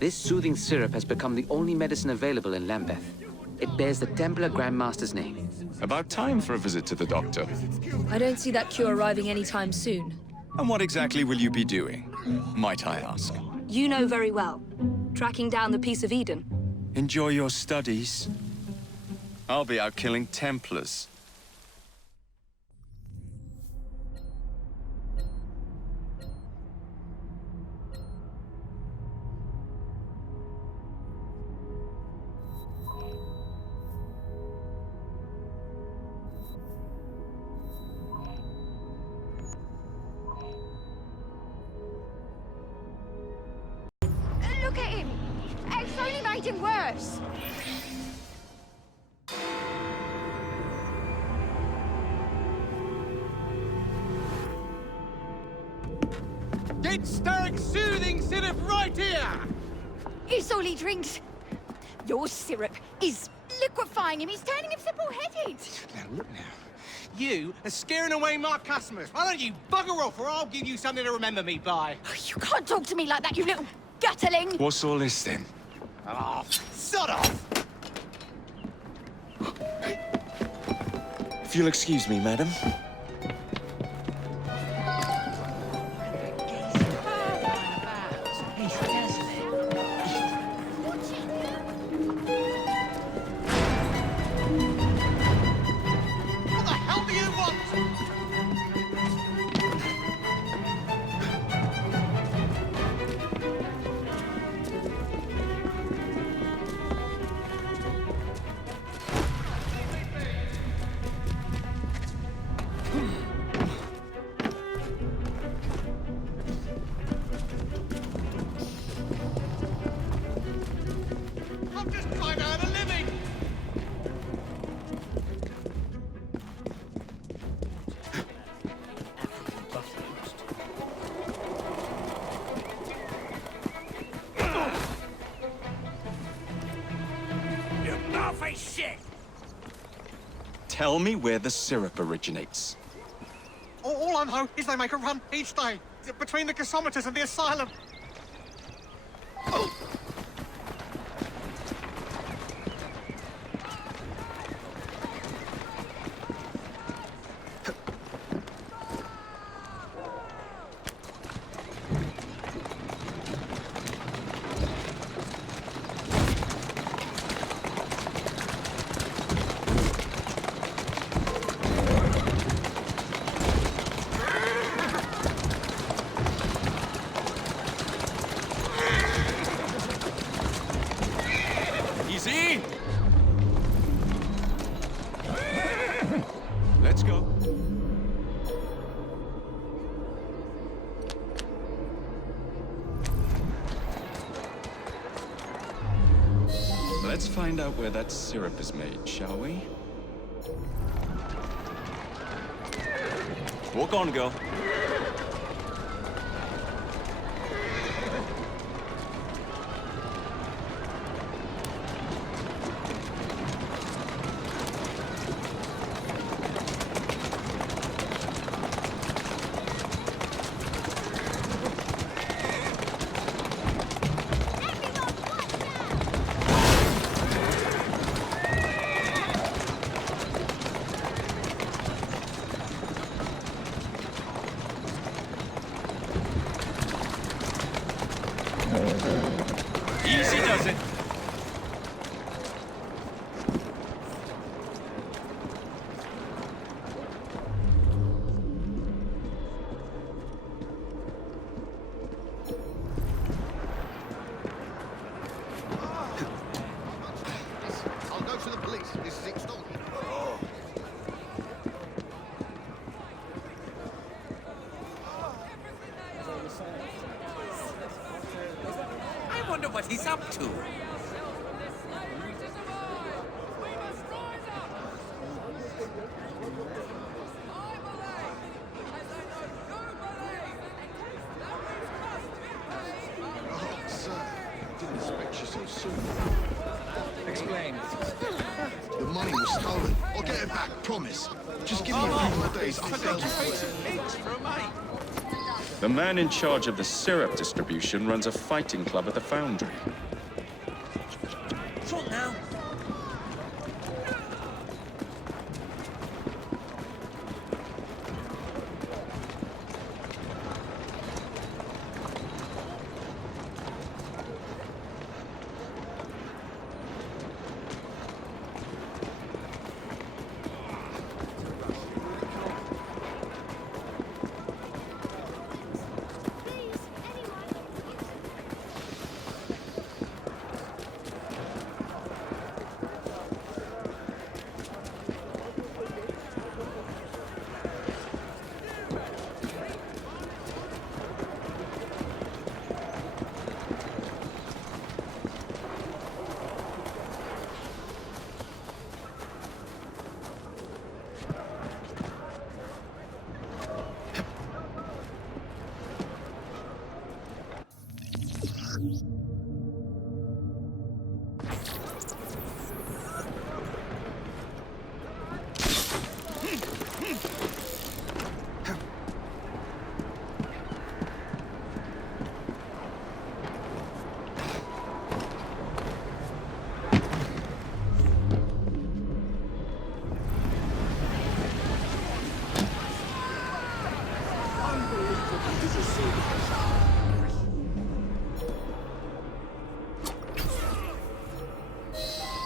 This soothing syrup has become the only medicine available in Lambeth. It bears the Templar Grandmaster's name. About time for a visit to the doctor. I don't see that cure arriving anytime soon. And what exactly will you be doing, might I ask? You know very well. Tracking down the Piece of Eden. Enjoy your studies. I'll be out killing Templars. Look at him! It's only made him worse! Get Starrick soothing syrup right here! It's all he drinks. Your syrup is liquefying him. He's turning him simple-headed. Now, look now. You are scaring away my customers. Why don't you bugger off, or I'll give you something to remember me by. You can't talk to me like that, you little gutterling. What's all this then? Oh, sod off! If you'll excuse me, madam. What the hell do you want? I'm just trying to earn a living. You no-face shit! Tell me where the syrup originates. All I know is they make a run each day between the gasometers and the asylum. Easy! Let's go. Let's find out where that syrup is made, shall we? Walk on, girl. Easy does it. I'll go to the police. This is extortion. I wonder what he's up to. Oh, sir, I didn't expect you so soon. Explain. The money was stolen. I'll get it back, promise. Just give me a few more days. I felt Pigs for a mate. The man in charge of the syrup distribution runs a fighting club at the foundry. What now?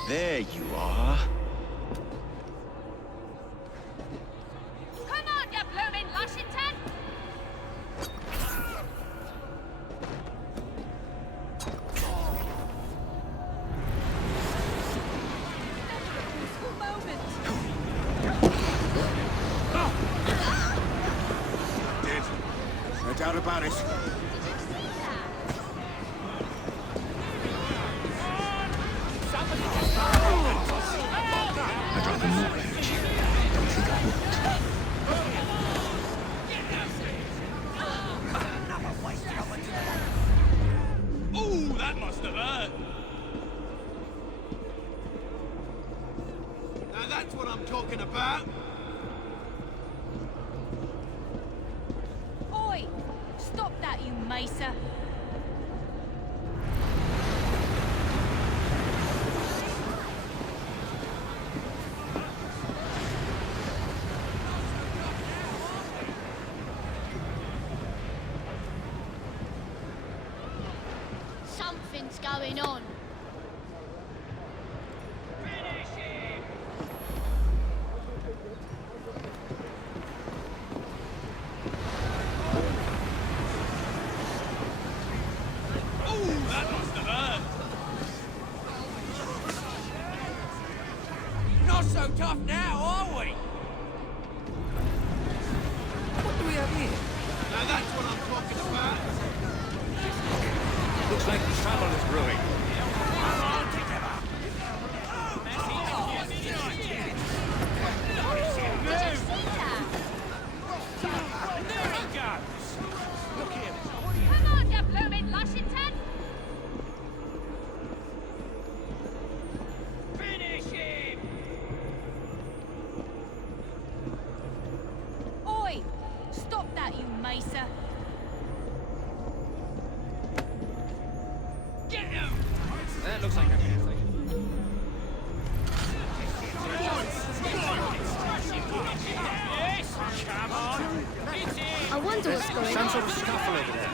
There you are. Come on, you bloomin' Lushington! No doubt about it. Ooh, that must have hurt. Now that's what I'm talking about. Oi! Stop that, you macer! Something's going on. Ooh, that must have hurt. Not so tough now, are we? What do we have here? Now that's what I'm talking about. Looks like trouble is brewing. Come on, you bloomin' Lushington! Finish him! Oi! Stop that, you macer! Get him! That looks like a good thing. Yes, come on! It's in! I wonder what's going on. sort of scuffle over there.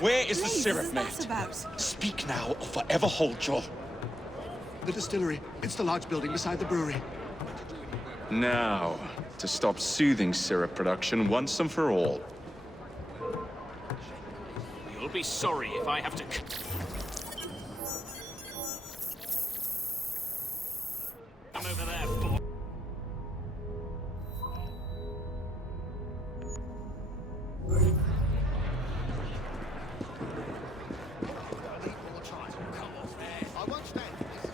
Where is the syrup, Is mate? that about? Speak now or forever hold your... The distillery. It's the large building beside the brewery. Now, to stop soothing syrup production once and for all. You'll be sorry if I have to... Come over there, boy. I won't stand for this.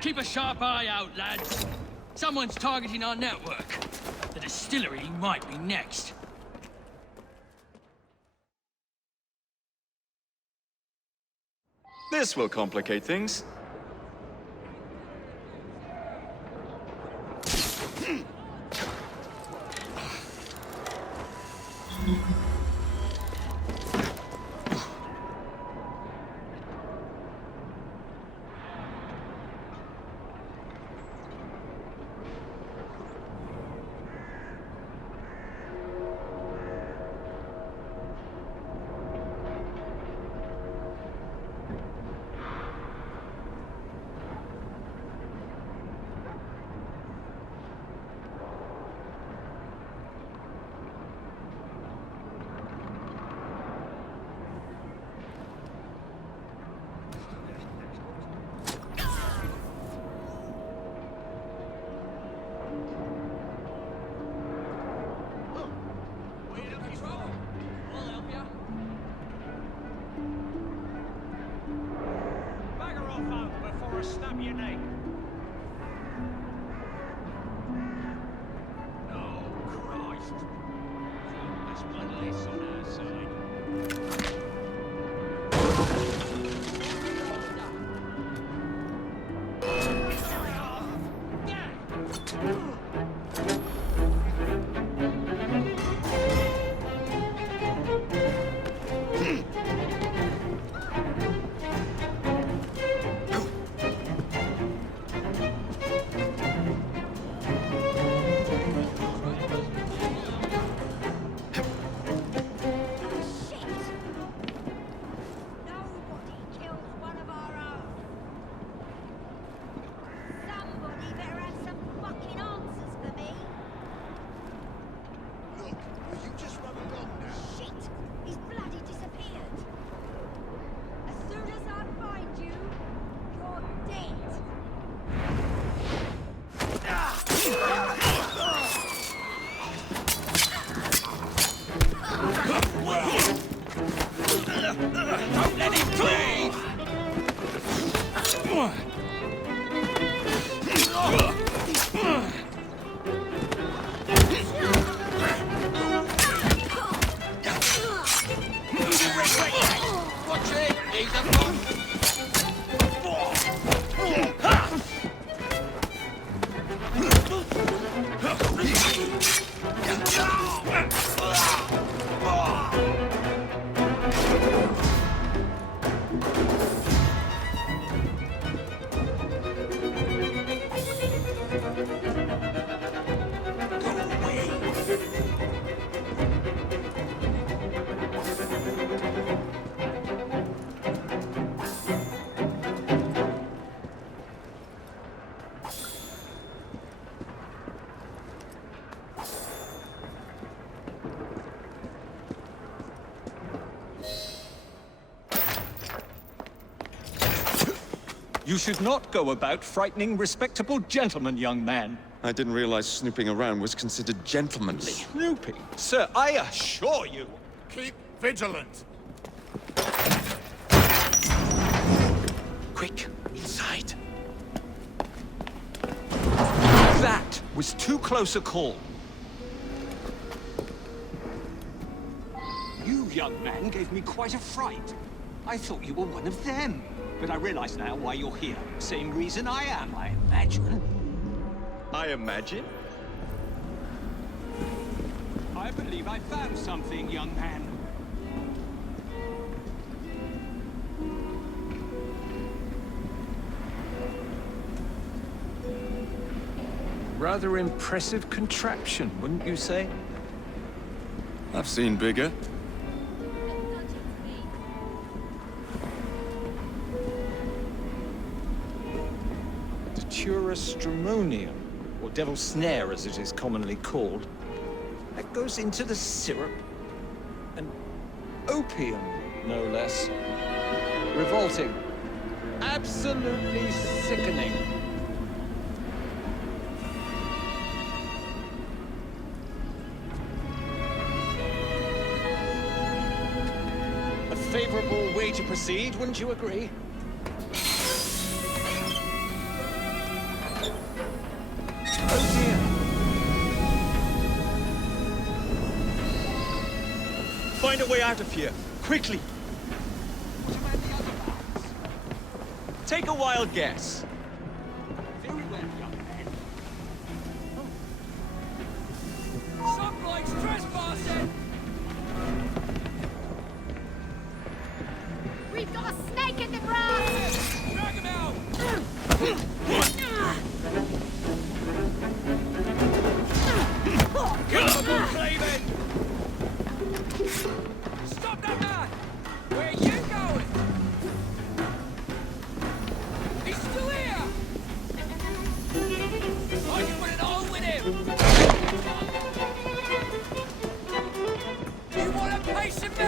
Keep a sharp eye out, lads. Someone's targeting our network. The distillery might be next. This will complicate things. Before I snap your neck. Oh, Christ. There's one less on our side. Don't let him flee! Watch it! He's a bomb! You should not go about frightening respectable gentlemen, young man. I didn't realize snooping around was considered gentlemanly. Snooping? Sir, I assure you. Keep vigilant. Quick, inside. That was too close a call. You, young man, gave me quite a fright. I thought you were one of them. But I realize now why you're here. Same reason I am, I imagine. I imagine? I believe I found something, young man. Rather impressive contraption, wouldn't you say? I've seen bigger. Stramonium, or devil's snare as it is commonly called, that goes into the syrup. And opium, no less. Revolting. Absolutely sickening. A favorable way to proceed, wouldn't you agree? find a way out of here. Quickly. What about the other barracks? Take a wild guess. Very well, young man. Some bloke's trespassing! We've got a snake in the grass! Drag him out! Stop that man! Where are you going? He's still here! I can put it all with him! You want a piece of me?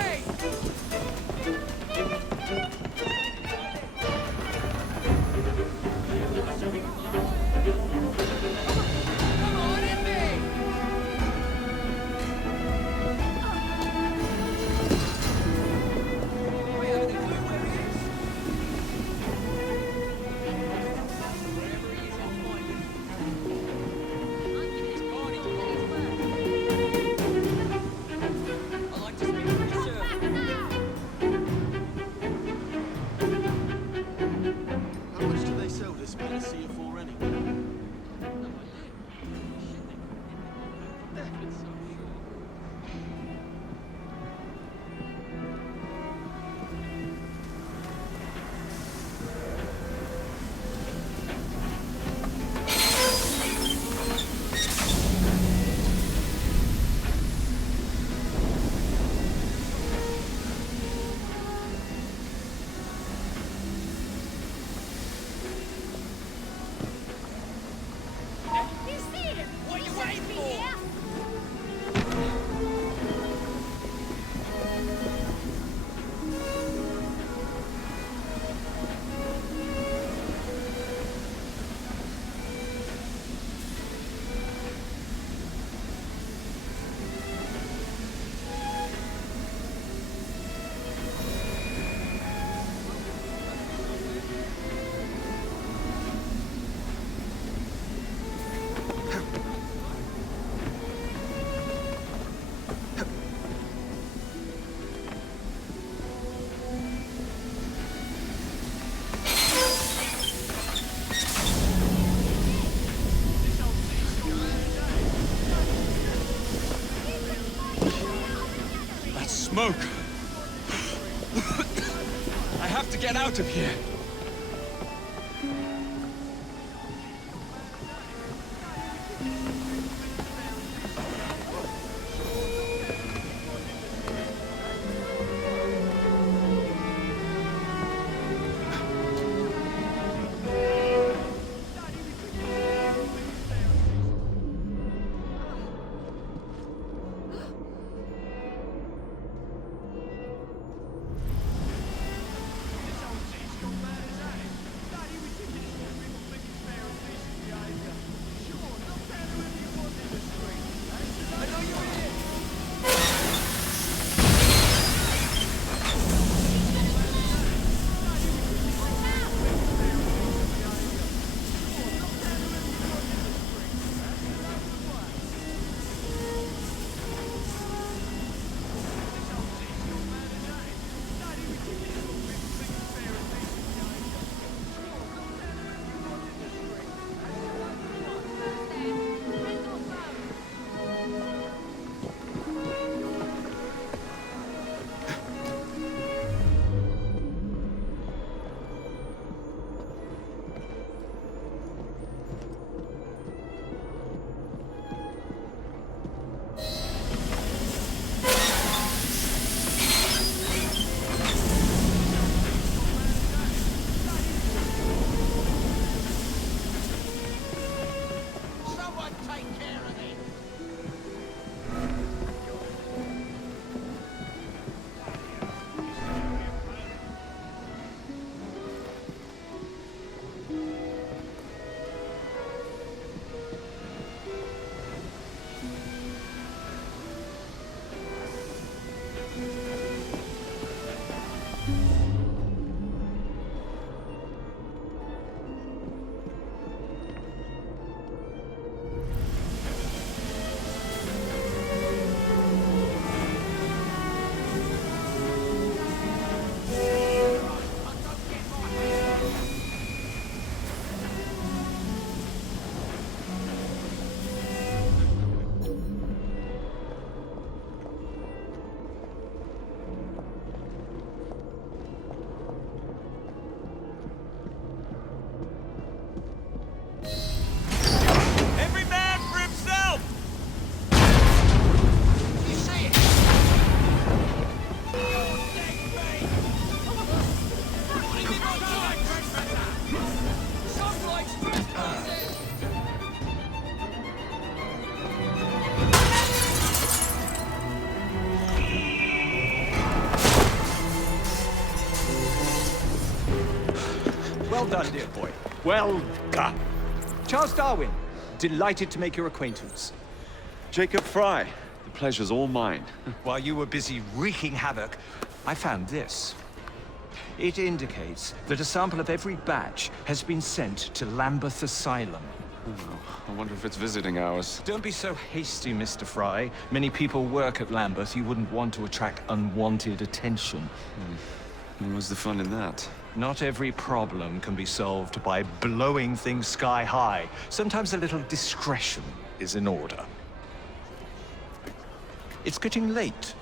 Come on, in me! We have any clue where he is? Wherever he is, I'll find him. He's gone, he's back. I'd like to speak to you, sir. How much do they sell this panacea for anyway? You see him? What are you He waiting shouldn't be for? here. That smoke. I have to get out of here. done, dear boy. Well done. Charles Darwin, delighted to make your acquaintance. Jacob Frye, the pleasure's all mine. While you were busy wreaking havoc, I found this. It indicates that a sample of every batch has been sent to Lambeth Asylum. I wonder if it's visiting hours. Don't be so hasty, Mr. Frye. Many people work at Lambeth. You wouldn't want to attract unwanted attention. What's the fun in that? Not every problem can be solved by blowing things sky high. Sometimes a little discretion is in order. It's getting late.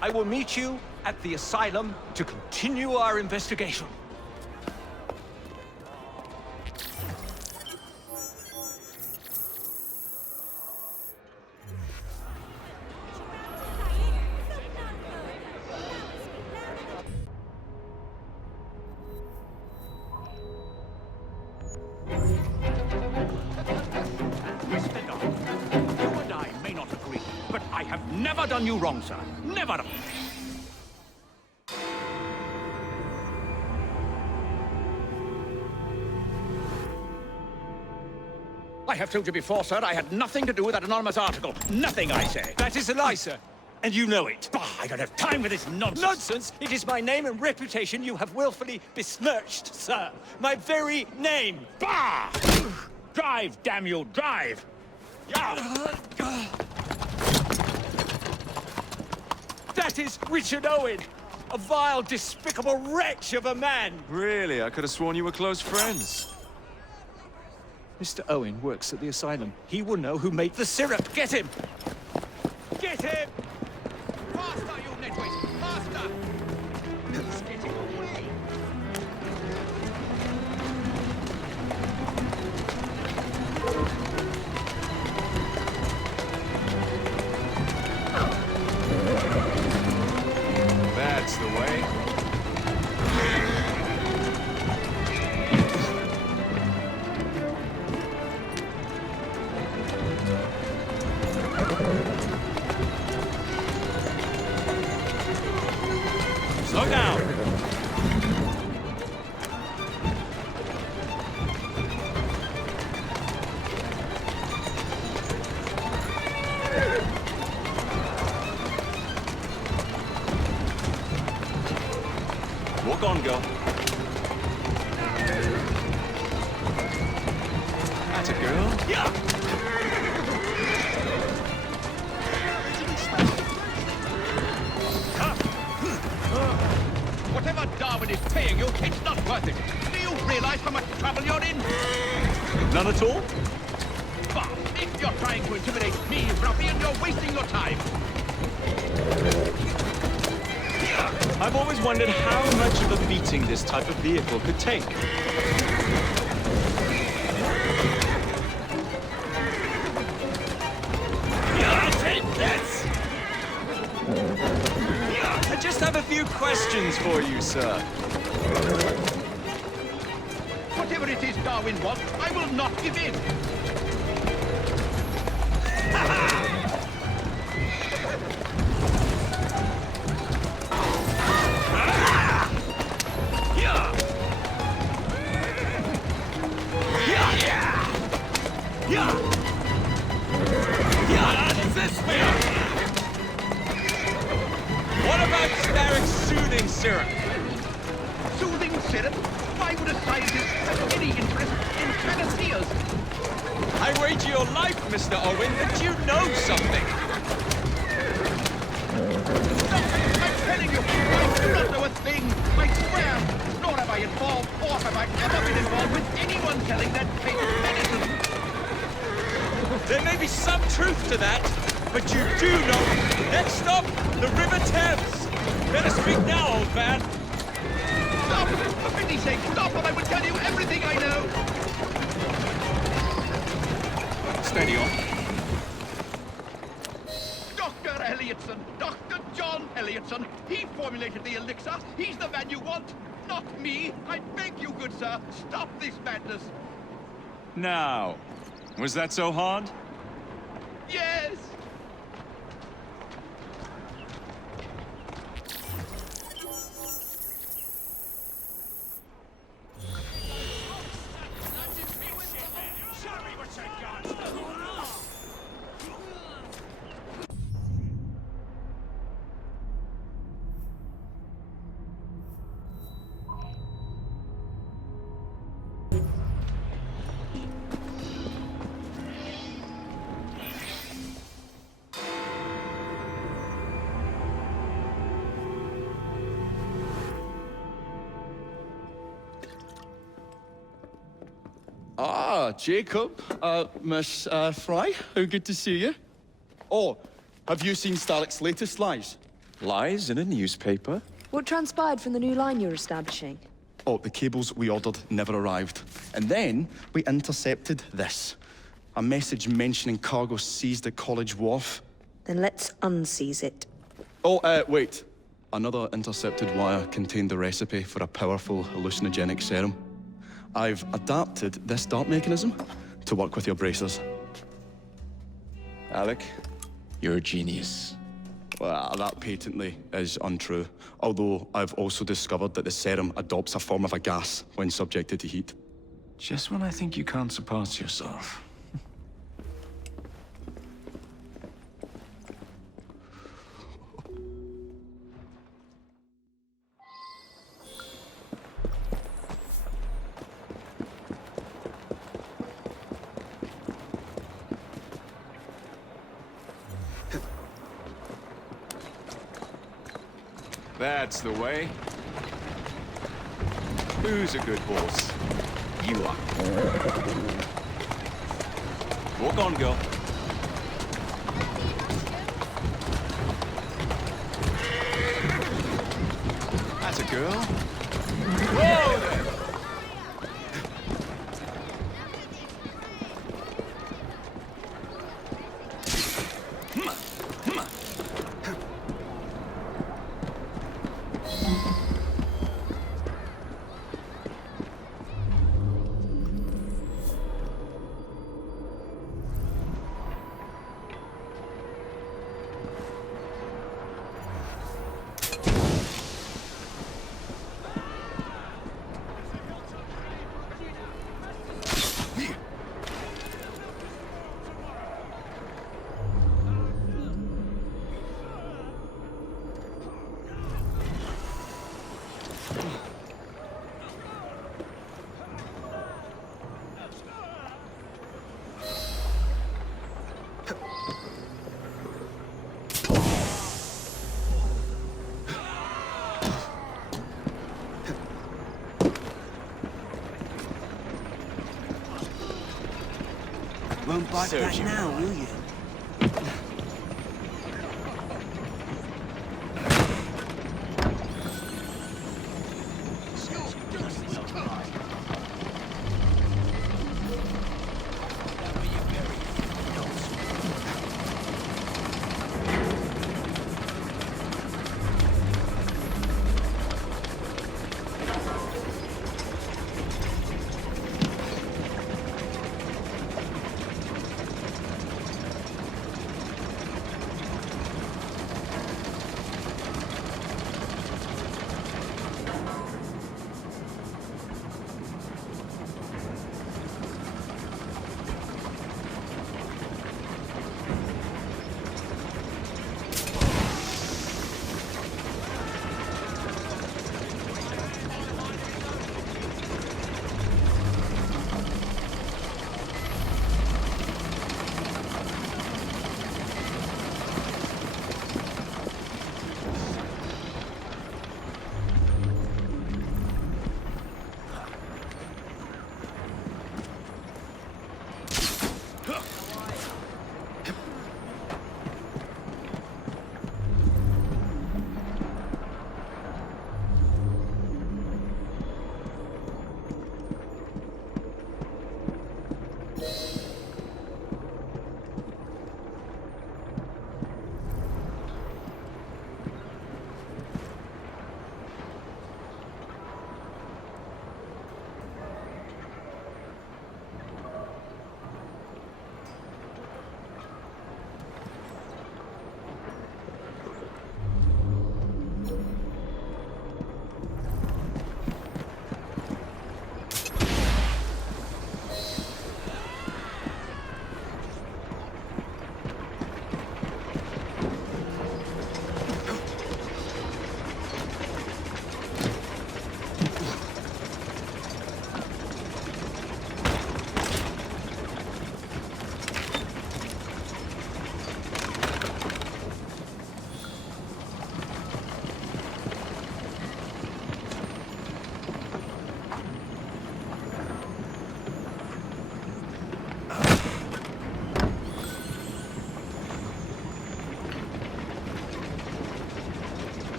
I will meet you at the asylum to continue our investigation. Mr. Darwin, you and I may not agree, but I have never done you wrong, sir. Never! I have told you before, sir, I had nothing to do with that anonymous article. Nothing, I say. That is a lie, sir. And you know it. Bah, I don't have time for this nonsense. Nonsense! It is my name and reputation you have willfully besmirched, sir. My very name. Bah! Drive, damn you, drive! That is Richard Owen, a vile, despicable wretch of a man. Really? I could have sworn you were close friends. Mr. Owen works at the asylum. He will know who made the syrup. Get him! Get him! Faster, you nitwit! Faster! He's getting away! That's the way. Slow down! Walk on, girl. That's a girl. Yeah! Whatever Darwin is paying you, it's not worth it. Do you realize how much trouble you're in? None at all? Bah! If you're trying to intimidate me, ruffian, you're wasting your time. I've always wondered how much of a beating this type of vehicle could take. I'll take this! I just have a few questions for you, sir. Whatever it is Darwin wants, I will not give in. What about generic soothing syrup? Soothing syrup? Why would a scientist have any interest in panaceas? I wager your life, Mr. Owen, that you know something. I'm telling you, I do not know a thing. I swear. Nor have I involved, or have I ever been involved with anyone selling that fake medicine. There may be some truth to that, but you do know. Next stop, the River Thames. Better speak now, old man. Stop! For pity's sake, stop, or I will tell you everything I know. Steady on. Dr. Elliotson, Dr. John Elliotson. He formulated the elixir. He's the man you want, not me. I beg you, good sir, stop this madness. Now, was that so hard? Yes! Ah, Jacob. Miss Frye, how good to see you. Oh, have you seen Starrick's latest lies? Lies in a newspaper? What transpired from the new line you're establishing? Oh, the cables we ordered never arrived. And then we intercepted this. A message mentioning cargo seized at College Wharf. Then let's unseize it. Oh, wait. Another intercepted wire contained the recipe for a powerful hallucinogenic serum. I've adapted this dart mechanism to work with your bracers. Alec, you're a genius. Well, that patently is untrue. Although I've also discovered that the serum adopts a form of a gas when subjected to heat. Just when I think you can't surpass yourself. That's the way. Who's a good horse? You are. Walk on, girl. That's a girl. Whoa there! Won't bite that now, will you?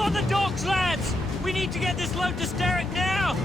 All on the docks, lads! We need to get this load to Starrick now!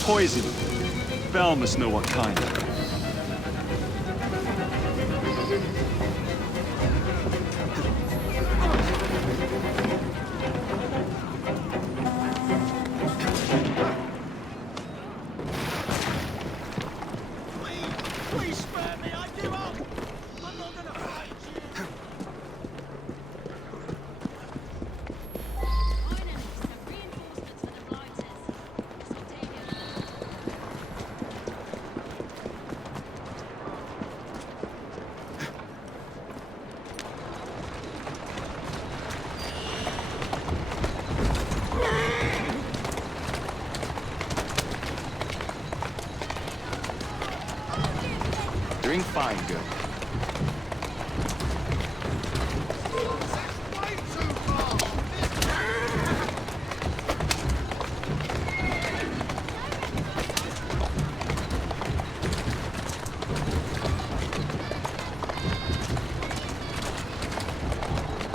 Poison. Bell must know what kind. Please spare me, I give up! I'm not gonna fight you! Doing fine, girl.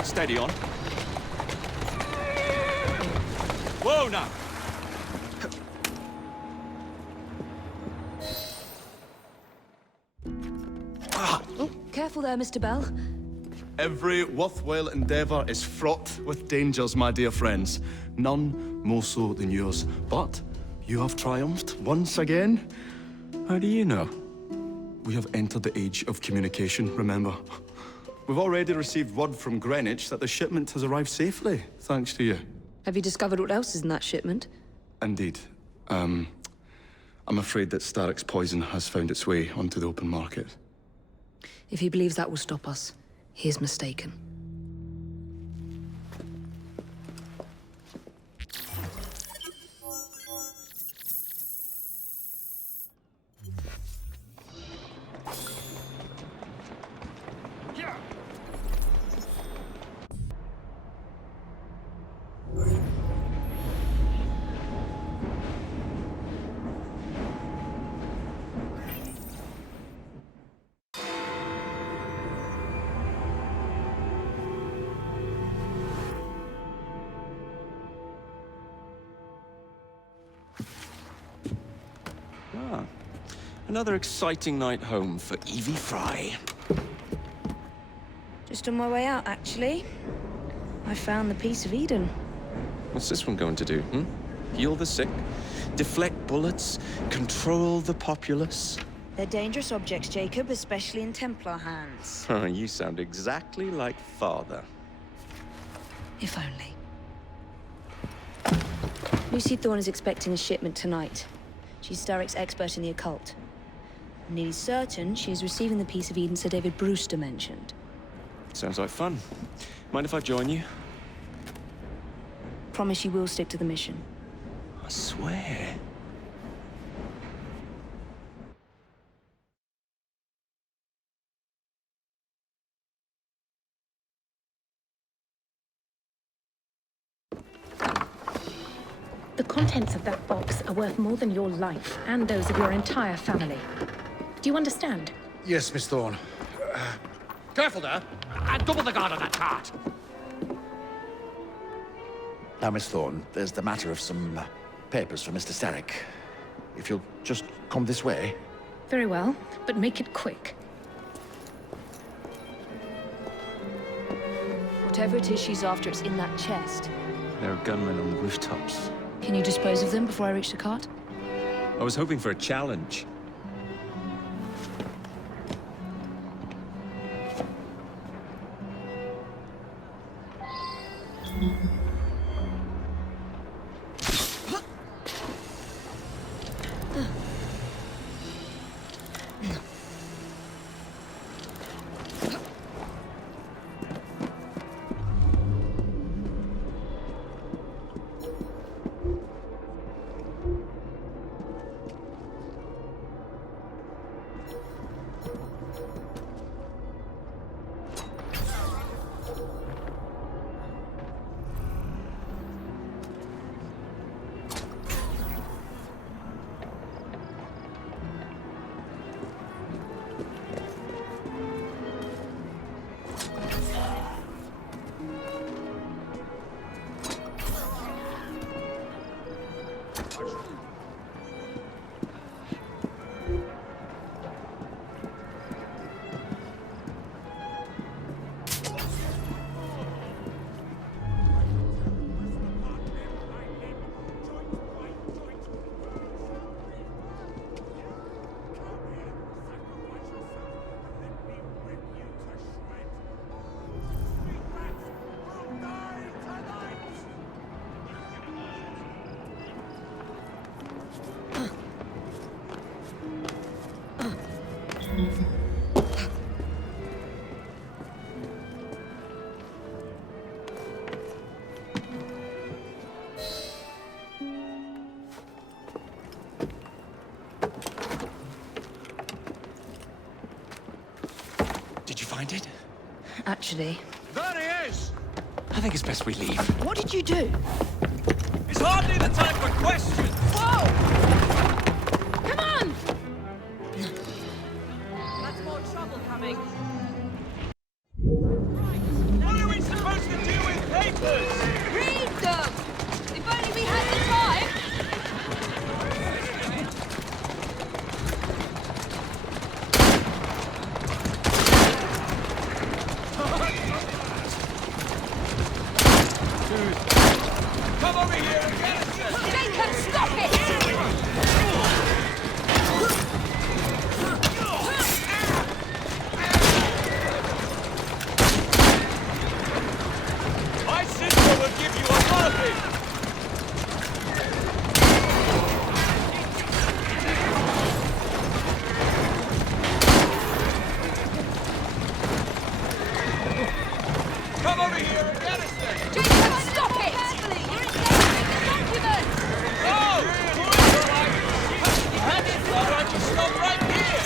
Steady on. Whoa, now! Oh, careful there, Mr. Bell. Every worthwhile endeavour is fraught with dangers, my dear friends. None more so than yours. But you have triumphed once again. How do you know? We have entered the age of communication, remember. We've already received word from Greenwich that the shipment has arrived safely, thanks to you. Have you discovered what else is in that shipment? Indeed. I'm afraid that Starrick's poison has found its way onto the open market. If he believes that will stop us, he is mistaken. Another exciting night home for Evie Frye. Just on my way out, actually. I found the piece of Eden. What's this one going to do, Heal the sick, deflect bullets, control the populace? They're dangerous objects, Jacob, especially in Templar hands. Oh, you sound exactly like Father. If only. Lucy Thorne is expecting a shipment tonight. She's Starrick's expert in the occult. I'm nearly certain she is receiving the piece of Eden Sir David Brewster mentioned. Sounds like fun. Mind if I join you? Promise you will stick to the mission. I swear. The contents of that box are worth more than your life and those of your entire family. Do you understand? Yes, Miss Thorne. Careful there. And double the guard on that cart. Now, Miss Thorne, there's the matter of some papers for Mr. Starrick. If you'll just come this way. Very well, but make it quick. Whatever it is she's after, it's in that chest. There are gunmen on the rooftops. Can you dispose of them before I reach the cart? I was hoping for a challenge. Did you find it? Actually. There he is! I think it's best we leave. What did you do? It's hardly the time for questions! Whoa! Come on! That's more trouble coming. What are we supposed to do with papers? Read them! If only we had the time! Come over here and get us this! Jacob, stop it! My sister will give you a holiday! Come over here and get us this! Jacob, stop it! You're endangering the documents! Oh! You had it, why don't you stop right here?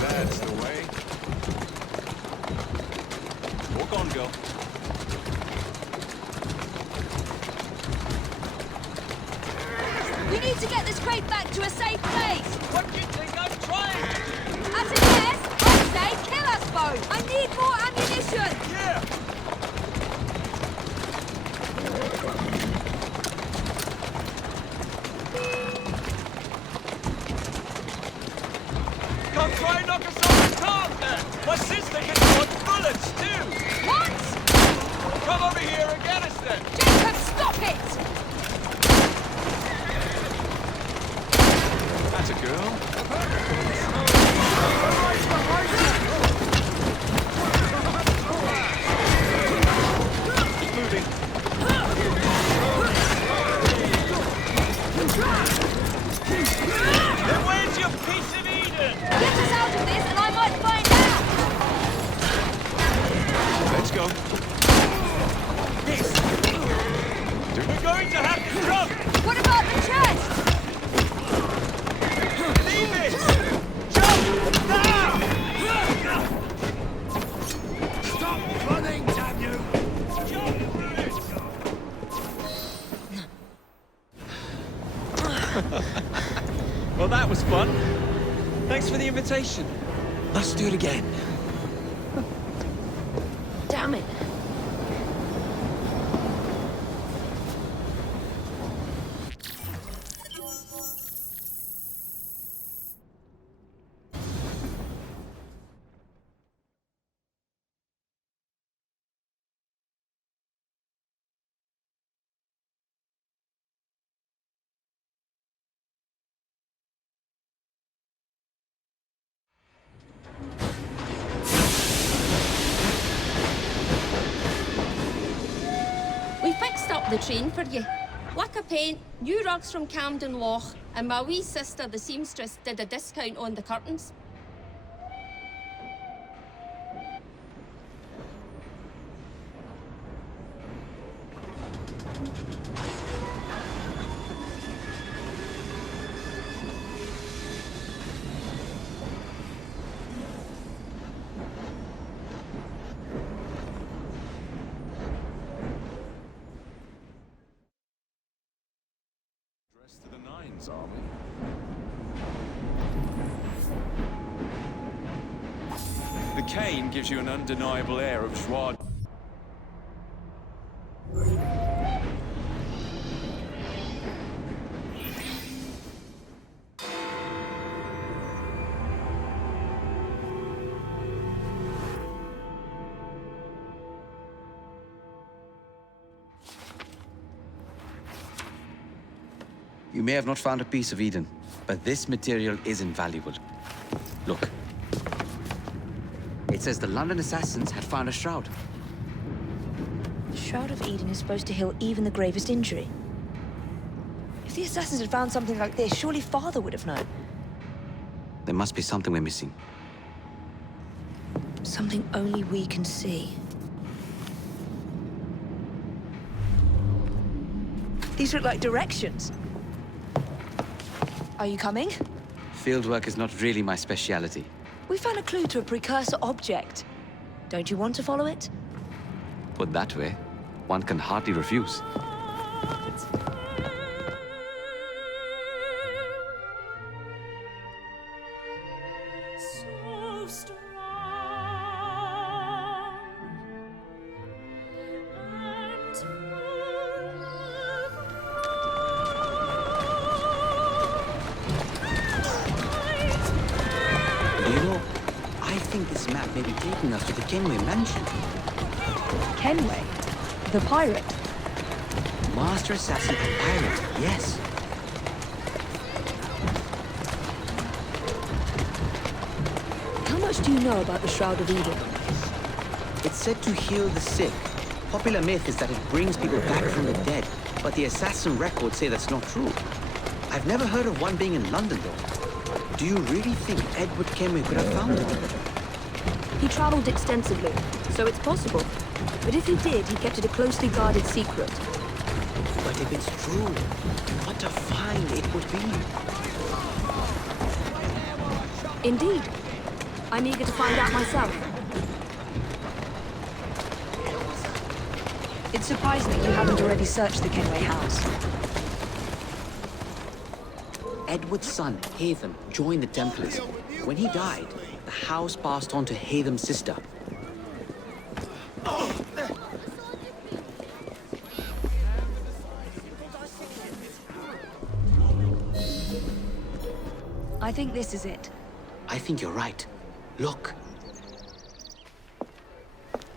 That's the way. Walk on, girl. We need to get this crate back to a safe place! What do you think I'm trying? As a yes, I say kill us both! I need more ammunition! Yeah! Come try and knock us off the cart then! My sister can dodge bullets too! What? Come over here and get us then! Jacob, stop it! That's a girl. Keep moving. Then where's your piece of Eden? Get us out of this and I might find out! Let's go. We're going to have to jump! What about the chest? Leave it! Jump! Now! Stop running, damn you! fun. Thanks for the invitation. Let's do it again. Damn it. We fixed up the train for you. Lick of paint, new rugs from Camden Loch, and my wee sister, the seamstress, did a discount on the curtains. Dressed to the nines, are we? The cane gives you an undeniable air of joie. You may have not found a piece of Eden, but this material is invaluable. Look. It says the London assassins had found a shroud. The Shroud of Eden is supposed to heal even the gravest injury. If the assassins had found something like this, surely Father would have known. There must be something we're missing. Something only we can see. These look like directions. Are you coming? Fieldwork is not really my speciality. We found a clue to a precursor object. Don't you want to follow it? Put that way, one can hardly refuse. So strong and You know, I think this map may be taking us to the Kenway mansion. Kenway? The pirate? Master assassin and pirate, yes. How much do you know about the Shroud of Eden? It's said to heal the sick. Popular myth is that it brings people back from the dead, but the assassin records say that's not true. I've never heard of one being in London, though. Do you really think Edward Kenway could have found it? He traveled extensively, so it's possible. But if he did, he kept it a closely guarded secret. But if it's true, what a find it would be. Indeed. I'm eager to find out myself. It's surprising that you haven't already searched the Kenway house. Edward's son, Hatham, joined the Templars. When he died, the house passed on to Hatham's sister. I think this is it. I think you're right. Look.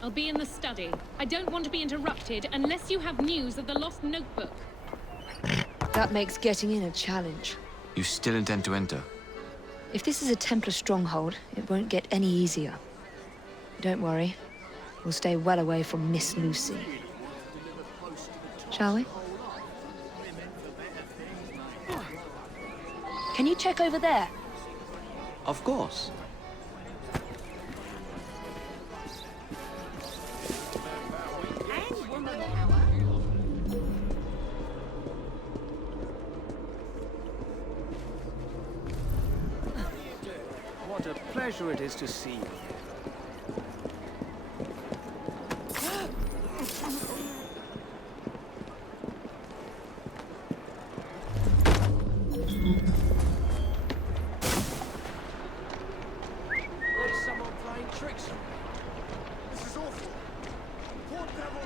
I'll be in the study. I don't want to be interrupted unless you have news of the lost notebook. That makes getting in a challenge. You still intend to enter? If this is a Templar stronghold, it won't get any easier. Don't worry. We'll stay well away from Miss Lucy. Shall we? Can you check over there? Of course. What a pleasure it is to see you.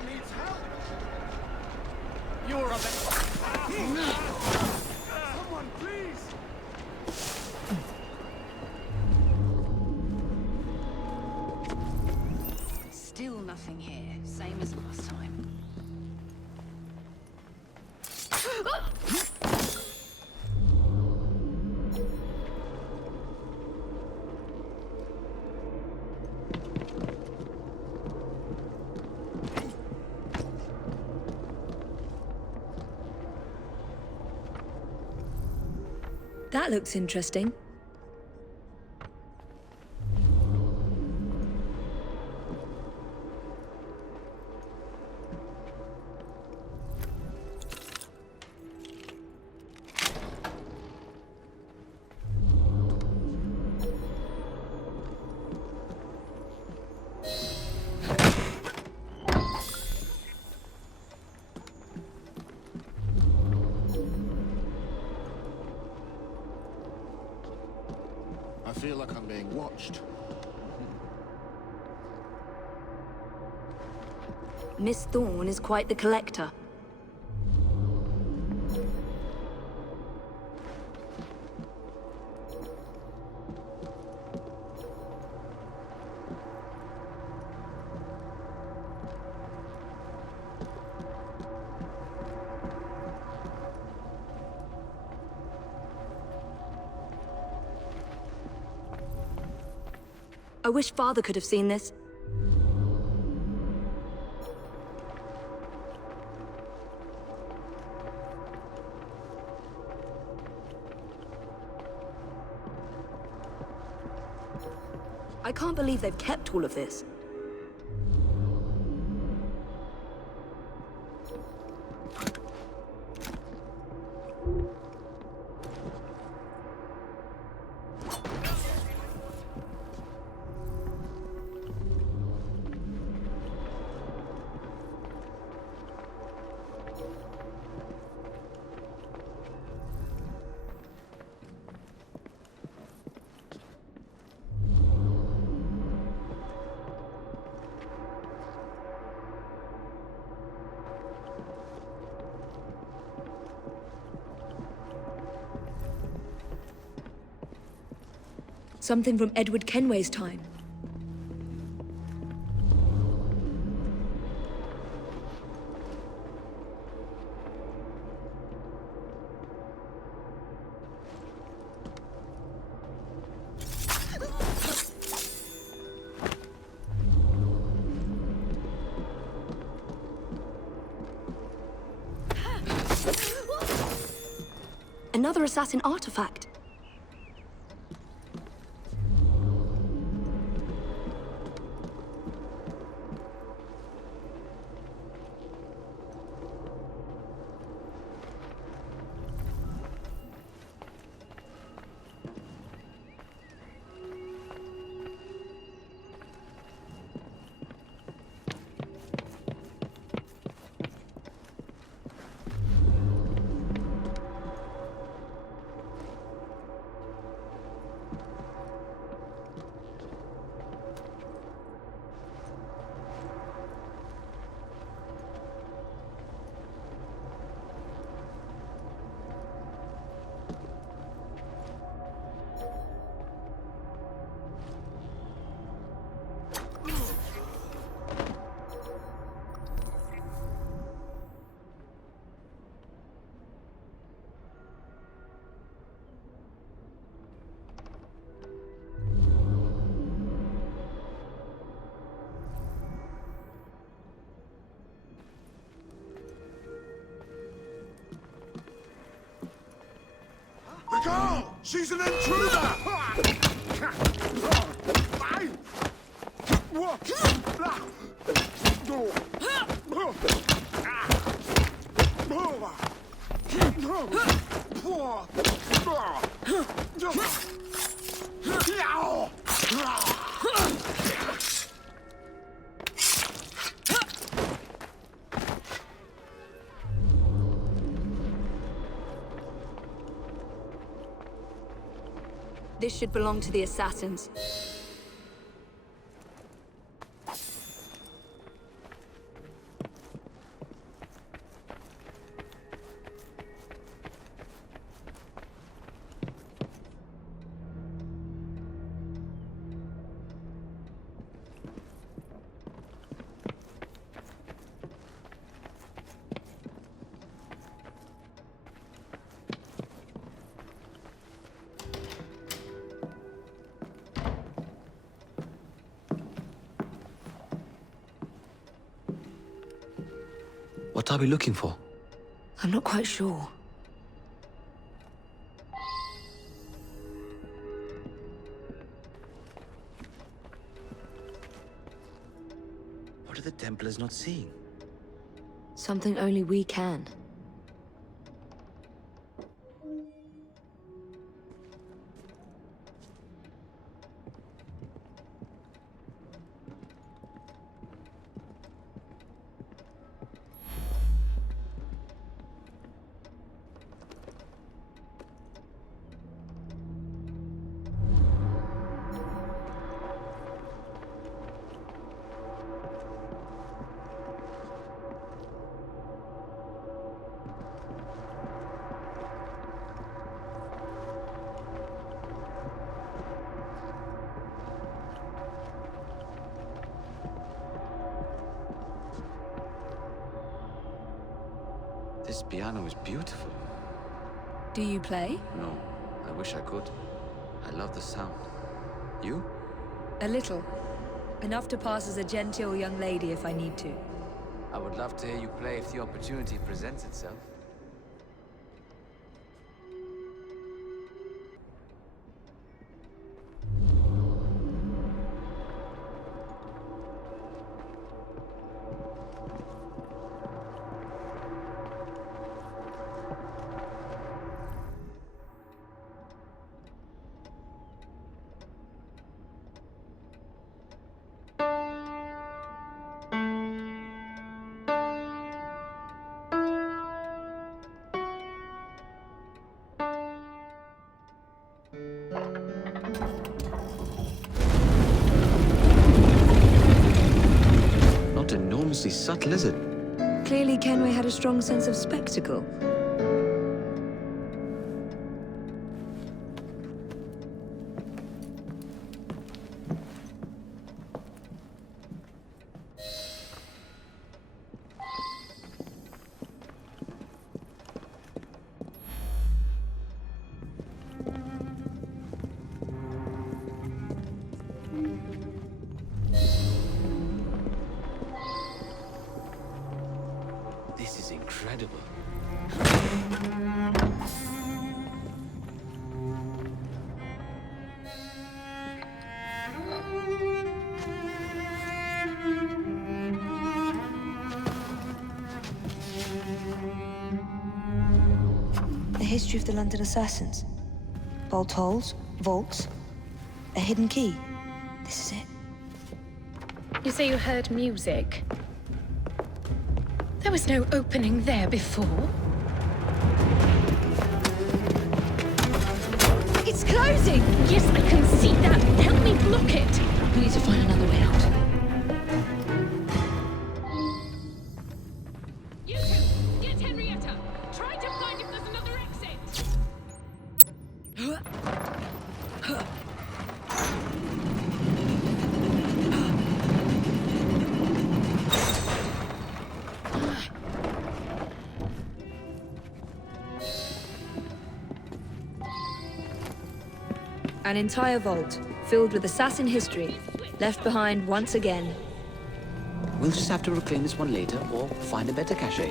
Anyone needs help? You're a Someone, please! Still nothing here. Same as last time. That looks interesting. I feel like I'm being watched. Miss Thorne is quite the collector. I wish Father could have seen this. I can't believe they've kept all of this. Something from Edward Kenway's time. Another assassin artifact. The girl! She's an intruder! This should belong to the assassins. What are we looking for? I'm not quite sure. What are the Templars not seeing? Something only we can. This piano is beautiful. Do you play? No, I wish I could. I love the sound. You? A little. Enough to pass as a genteel young lady if I need to. I would love to hear you play if the opportunity presents itself. Not enormously subtle, is it? Clearly Kenway had a strong sense of spectacle. This is incredible. The history of the London assassins. Bolt holes, vaults, a hidden key. This is it. You say you heard music? There was no opening there before. It's closing! Yes, I can see that. Help me block it. We need to find another way out. You two, get Henrietta. Try to find if there's another exit. An entire vault, filled with assassin history, left behind once again. We'll just have to reclaim this one later, or find a better cache.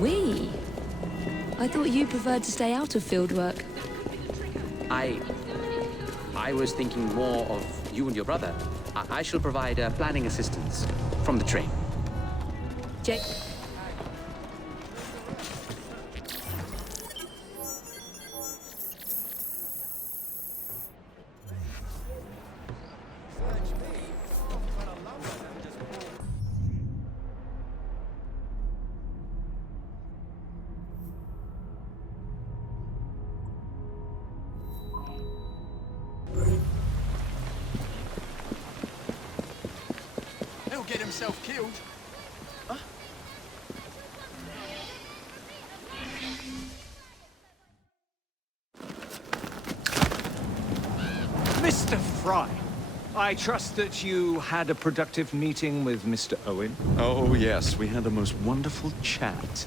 We? I thought you preferred to stay out of field work. I was thinking more of you and your brother. I shall provide planning assistance from the train. Jake. He'll get himself killed. Huh? Mr. Frye, I trust that you had a productive meeting with Mr. Owen. Oh, yes, we had a most wonderful chat.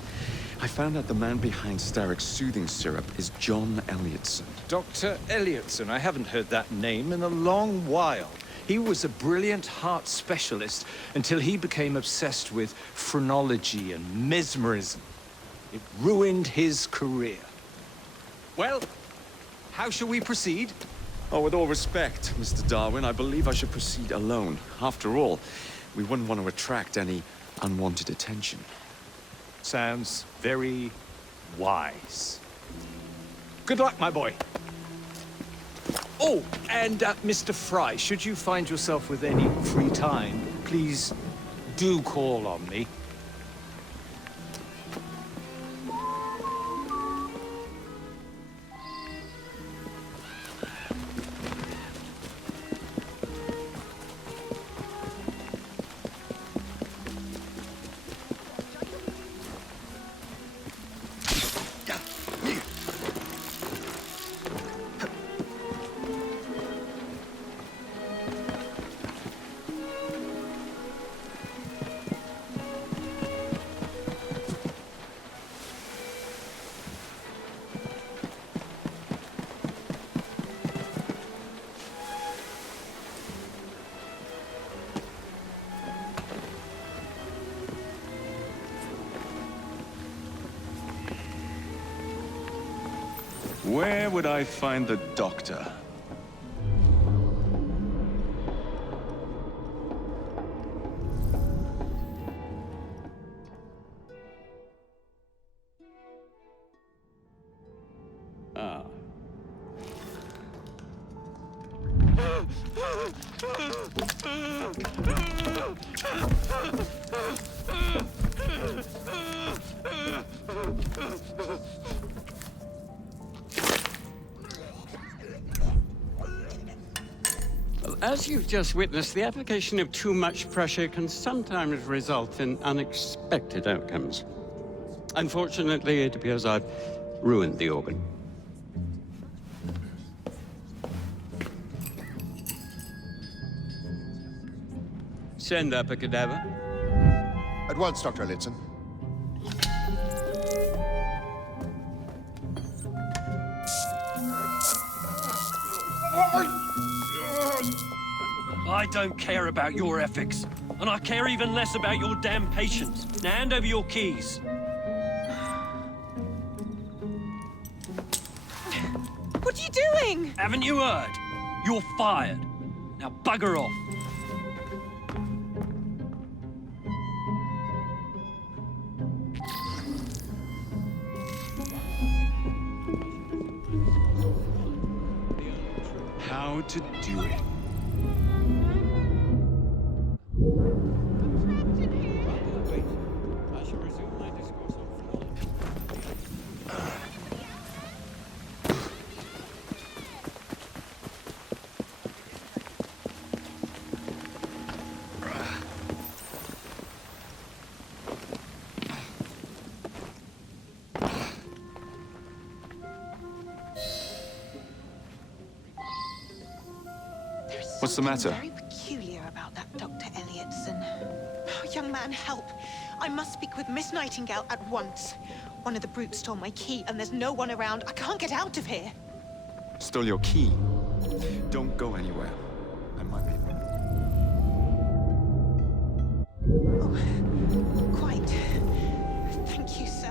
I found out the man behind Starrick's soothing syrup is John Elliotson. Dr. Elliotson, I haven't heard that name in a long while. He was a brilliant heart specialist until he became obsessed with phrenology and mesmerism. It ruined his career. Well, how shall we proceed? Oh, with all respect, Mr. Darwin, I believe I should proceed alone. After all, we wouldn't want to attract any unwanted attention. Sounds very wise. Good luck, my boy. Oh, and Mr. Frye, should you find yourself with any free time, please do call on me. Where would I find the doctor? Ah. As you've just witnessed, the application of too much pressure can sometimes result in unexpected outcomes. Unfortunately, it appears I've ruined the organ. Send up a cadaver. At once, Dr. Elliotson. I don't care about your ethics, and I care even less about your damn patience. Now hand over your keys. What are you doing? Haven't you heard? You're fired. Now bugger off. How to do it. What's the matter? Very peculiar about that Dr. Elliotson. Oh, young man, help. I must speak with Miss Nightingale at once. One of the brutes stole my key, and there's no one around. I can't get out of here. Stole your key. Don't go anywhere. I might be. Oh, quite. Thank you, sir.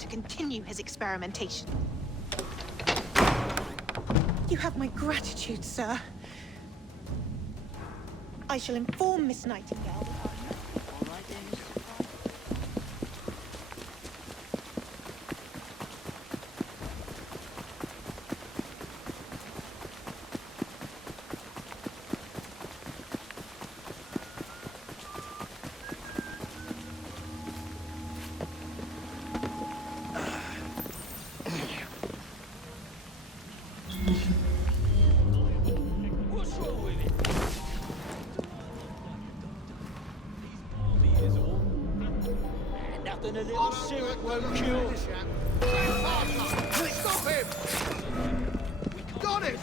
to continue his experimentation. You have my gratitude, sir. I shall inform Miss Nightingale. Nothing a little syrup won't cure. Stop him! Got it!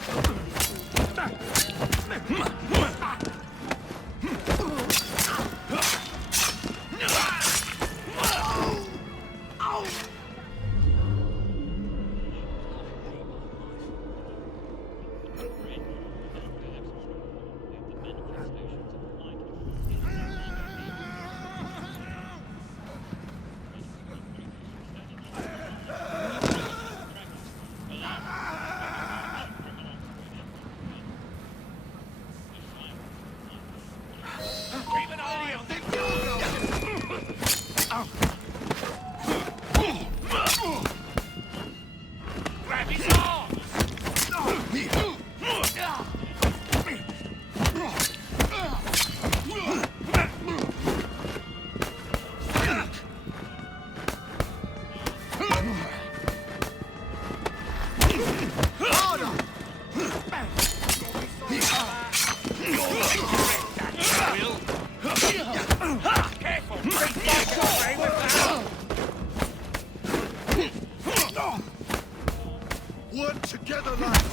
Work together, lads!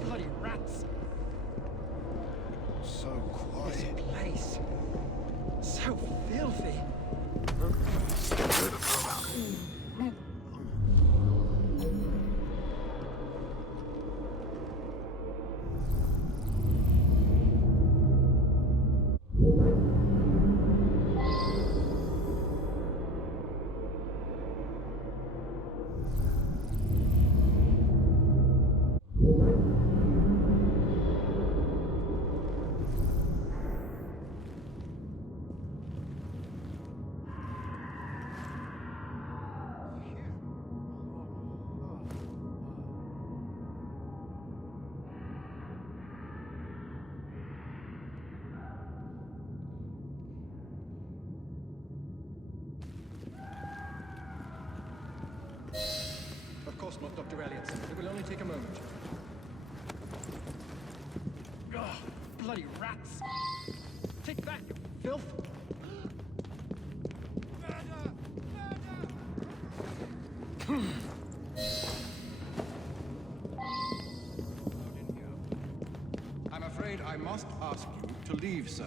Bloody rats! So quiet. This place. So filthy. Of course not, Dr. Elliotson. It will only take a moment. Ugh, bloody rats! Take that, you filth! I'm afraid I must ask you to leave, sir.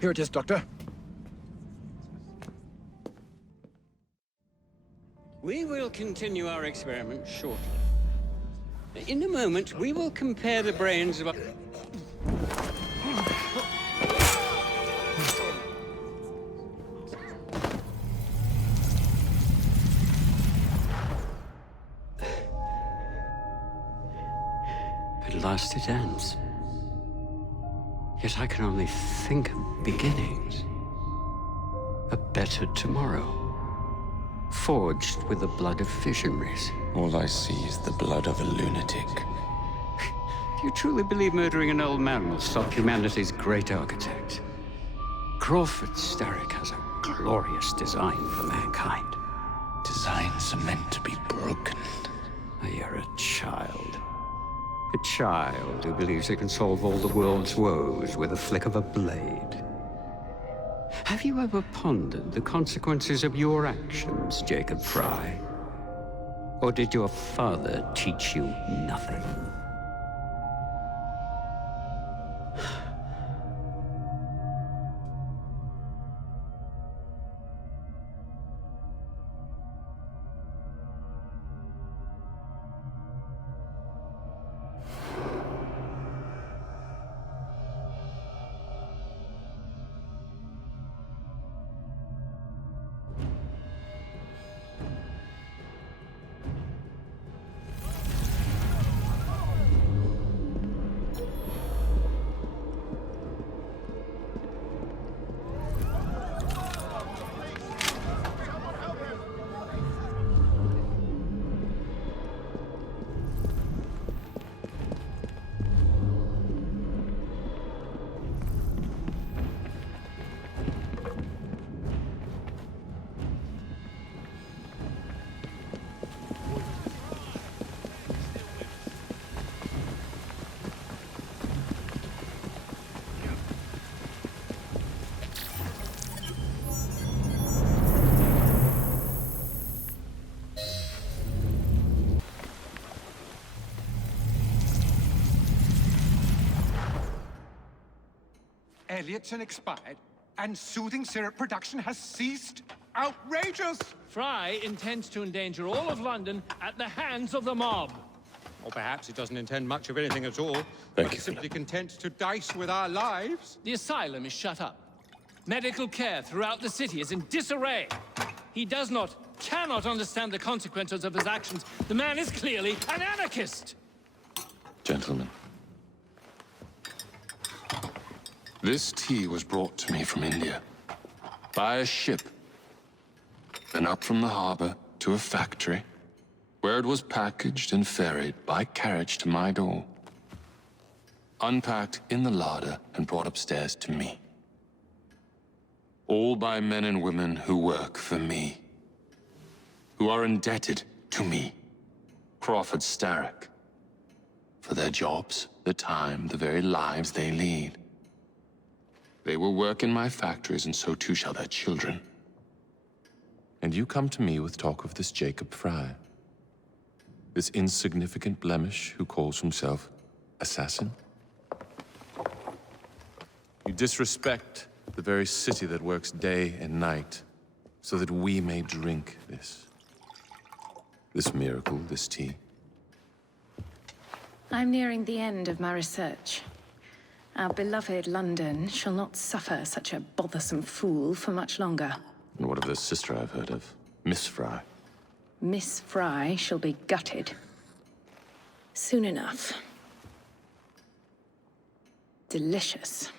Here it is, Doctor. We will continue our experiment shortly. In a moment, we will compare the brains of our... At last it ends. Yet I can only think of beginnings. A better tomorrow. Forged with the blood of visionaries. All I see is the blood of a lunatic. Do you truly believe murdering an old man will stop humanity's great architect? Crawford Starrick has a glorious design for mankind. Designs are meant to be broken. You're a child. A child who believes it can solve all the world's woes with a flick of a blade. Have you ever pondered the consequences of your actions, Jacob Frye? Or did your father teach you nothing? Elliotson expired, and soothing syrup production has ceased? Outrageous! Frye intends to endanger all of London at the hands of the mob. Or perhaps he doesn't intend much of anything at all. Thank but you. simply content to dice with our lives. The asylum is shut up. Medical care throughout the city is in disarray. He cannot understand the consequences of his actions. The man is clearly an anarchist! Gentlemen. This tea was brought to me from India. By a ship. Then up from the harbor to a factory, where it was packaged and ferried by carriage to my door. Unpacked in the larder and brought upstairs to me. All by men and women who work for me. Who are indebted to me, Crawford Starrick. For their jobs, the time, the very lives they lead. They will work in my factories, and so too shall their children. And you come to me with talk of this Jacob Frye. This insignificant blemish who calls himself assassin? You disrespect the very city that works day and night, so that we may drink this miracle, this tea. I'm nearing the end of my research. Our beloved London shall not suffer such a bothersome fool for much longer. And what of the sister I've heard of, Miss Frye? Miss Frye shall be gutted. Soon enough. Delicious.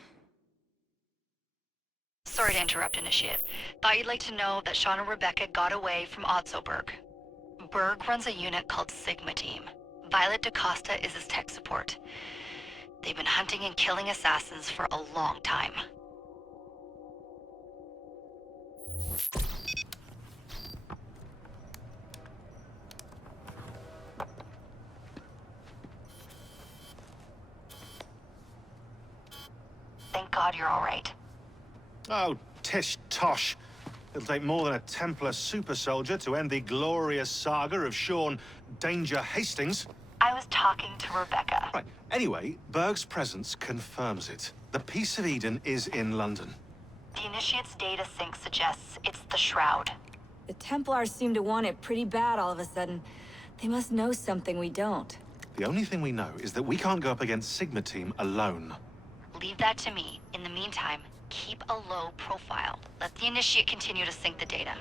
Sorry to interrupt, Initiate. Thought you'd like to know that Sean and Rebecca got away from Otzoberg. Berg runs a unit called Sigma Team. Violet DaCosta is his tech support. They've been hunting and killing assassins for a long time. Thank God you're all right. Oh, tish tosh. It'll take more than a Templar super soldier to end the glorious saga of Sean Danger Hastings. I was talking to Rebecca. Right. Anyway, Berg's presence confirms it. The Piece of Eden is in London. The Initiate's data sync suggests it's the Shroud. The Templars seem to want it pretty bad all of a sudden. They must know something we don't. The only thing we know is that we can't go up against Sigma Team alone. Leave that to me. In the meantime, keep a low profile. Let the Initiate continue to sync the data.